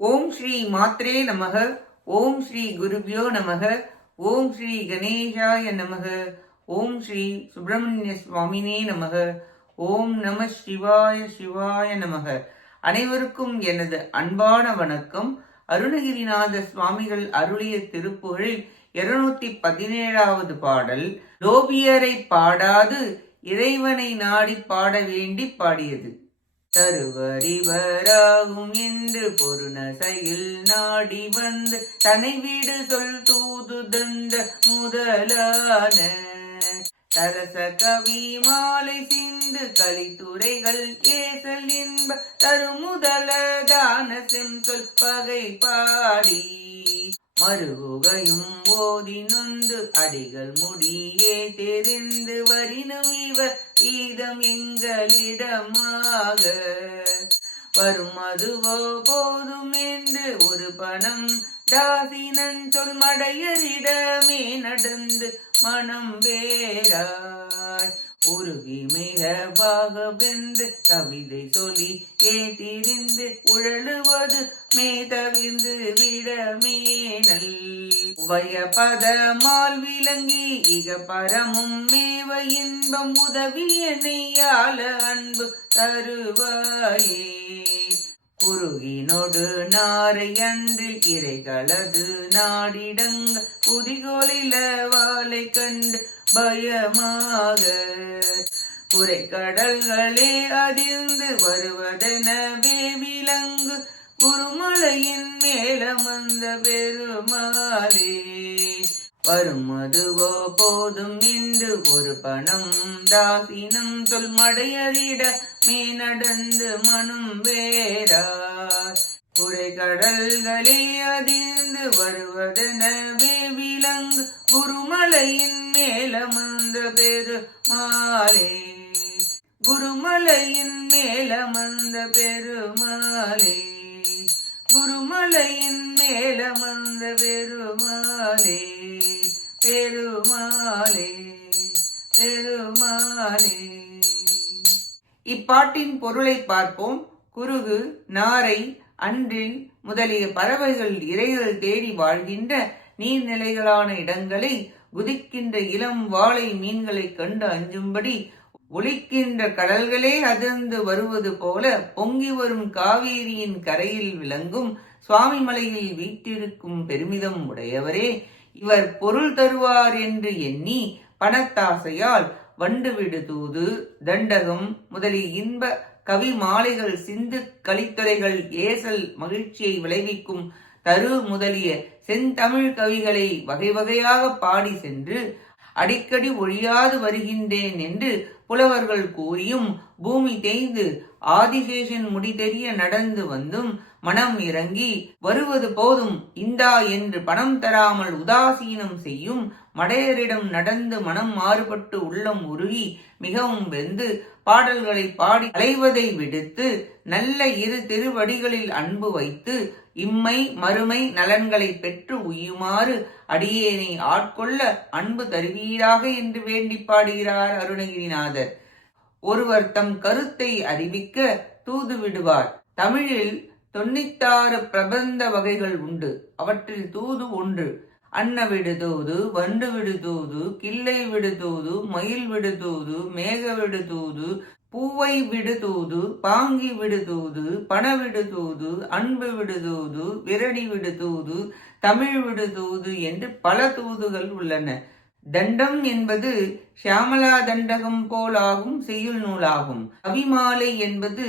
ஓம் ஸ்ரீ மாத்ரே நமக. ஓம் ஸ்ரீ குருபியோ நமக. ஓம் ஸ்ரீ கணேசாய நமக. ஓம் ஸ்ரீ சுப்பிரமணிய சுவாமினே நமக. ஓம் நம சிவாய சிவாய நமக. அனைவருக்கும் எனது அன்பான வணக்கம். அருணகிரிநாத சுவாமிகள் அருளிய திருப்புகழில் 217வது பாடல் லோபியரை பாடாது இறைவனை நாடி பாட வேண்டி பாடியது. தருவறிவராகும் என்று பொருநசையில் நாடி வந்து தனை வீடு சொல் தூது தந்த முதலான தரச கவி மாலை சிந்து கலித்துறைகள் ஏசல் இன்ப தருமுதலதான செம்சொல் பகை பாடி மறுகுகையும் ஓதி நொந்து அடிகள் முடியே தெரிந்து வரினும் இவர் ஈதம் எங்களிடமாக வரும் அதுவோ போதும் என்று ஒரு பணம் தாசினன் சொல் மடையரிடமே நடந்து மனம் வேறாய் உருகி மிகவாக வென்று கவிதை சொல்லி ஏதிரிந்து உழலுவது மேதவிந்து விடமேனல் உபயபதமால் விளங்கி இக பரமும் மேவ இன்பம் உதவியனையால அன்பு தருவாயே குருகினொடு நாரை அன்றில் இறைகளது நாடிடங்க புதிகோலில வாளை கண்டு பயமாக குறைக்கடல்களே அதிர்ந்து வருவதெனவே விலங்கு குருமலையின் மேலமர்ந்த பெருமாளே வரும் அதுவோ போதும் நின்று ஒரு பணம் தாசினம் சொல் மடையறிட மே நடந்து மனம் வேறாய் குறைகடல்களே அதிர்ந்து வருவதெனவே விலங்கு குருமலையின் மேலமர்ந்த பெருமாளே குருமலையின் மேலமர்ந்த பெருமாளே குருமலையின் மேலமர்ந்த பெருமாளே பெருமாளே பெருமாளே. இப்பாட்டின் பொருளை பார்ப்போம். குருகு, நாரை, அன்றில் முதலிய பறவைகள் இரைகள் தேடி வாழ்கின்ற நீர்நிலைகளான இடங்களை குதிக்கின்ற இளம் வாழை மீன்களை கண்டு அஞ்சும்படி ஒலிக்கின்ற கடல்களே அதிர்ந்து வருவது போல பொங்கி வரும் காவேரியின் கரையில் விளங்கும் சுவாமி மலையில் வீட்டிருக்கும் பெருமிதம் உடையவரே, இவர் பொருள் தருவார் என்று எண்ணி பணத்தாசையால் வண்டு விடு தூது, தண்டகம் முதலிய இன்ப கவி மாலைகள் சிந்து கலித்துறைகள் ஏசல் மகிழ்ச்சியை விளைவிக்கும் தரு முதலிய செந்தமிழ் கவிகளை வகை வகையாக பாடி சென்று அடிக்கடி ஒழியாது வருகின்றேன் என்று புலவர்கள் கூறியும் பூமி தேய்ந்து ஆதிசேஷன் முடி தெரிய நடந்து வந்தும் மனம் இறங்கி வருவது போதும் இந்தா என்று பணம் தராமல் உதாசீனம் செய்யும் மடையரிடம் நடந்து மனம் மாறுபட்டு உள்ளம் உருகி மிகவும் வெந்து பாடல்களை பாடி அலைவதை விடுத்து நல்ல இரு திருவடிகளில் அன்பு வைத்து இம்மை மறுமை நலன்களை பெற்று உய்யுமாறு அடியேனை ஆட்கொள்ள அன்பு தருவீராக என்று வேண்டி பாடுகிறார் அருணகிரிநாதர். ஒருவர் தம் கருத்தை அறிவிக்க தூது விடுவார். தமிழில் 96 பிரபந்த வகைகள் உண்டு. அவற்றில் தூது ஒன்று. அன்ன விடுதூது, வண்டு விடுதூது, கிள்ளை விடுதூது, மயில் விடுதூது, மேக விடுதூது, பூவை விடுதூது, பாங்கி விடுதூது, பண விடுதூது, அன்பு விடுதூது, விரடி விடுதூது, தமிழ் விடுதூது என்று பல தூதுகள் உள்ளன. தண்டம் என்பது ஷியாமலா தண்டகம் போலாகும் செய்யுள் நூலாகும். கவிமாலை என்பது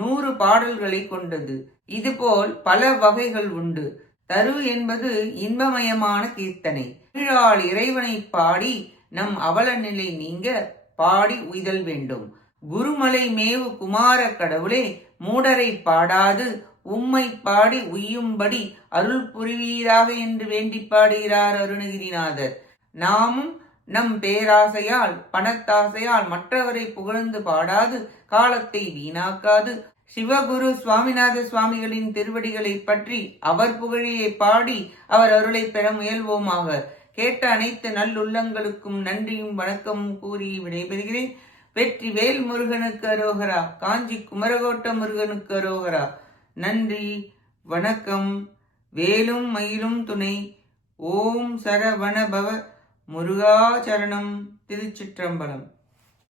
100 பாடல்களை கொண்டது. இதுபோல் பல வகைகள் உண்டு. தரு என்பது இன்பமயமான கீர்த்தனை. தமிழால் இறைவனை பாடி நம் அவல நிலை நீங்க பாடி உய்தல் வேண்டும். குருமலை மேவு குமார கடவுளே, மூடரை பாடாது உம்மை பாடி உய்யும்படி அருள் புரிவீராக என்று வேண்டி பாடுகிறார் அருணகிரிநாதர். நாமும் நம் பேராசையால் பணத்தாசையால் மற்றவரை புகழ்ந்து பாடாது காலத்தை வீணாக்காது சிவகுரு சுவாமிநாத சுவாமிகளின் திருவடிகளை பற்றி அவர் புகழியை பாடி அவர் அருளை பெற முயல்வோமாக. கேட்ட அனைத்து நல்லுள்ளங்களுக்கும் நன்றியும் வணக்கமும் கூறி விடைபெறுகிறேன். வெற்றி வேல் முருகனுக்கு அரோகரா. காஞ்சி குமரகோட்ட முருகனுக்கு அரோகரா. நன்றி, வணக்கம். வேலும் மயிலும் துணை. ஓம் சரவணபவ முருகா சரணம். திருச்சிற்றம்பலம்.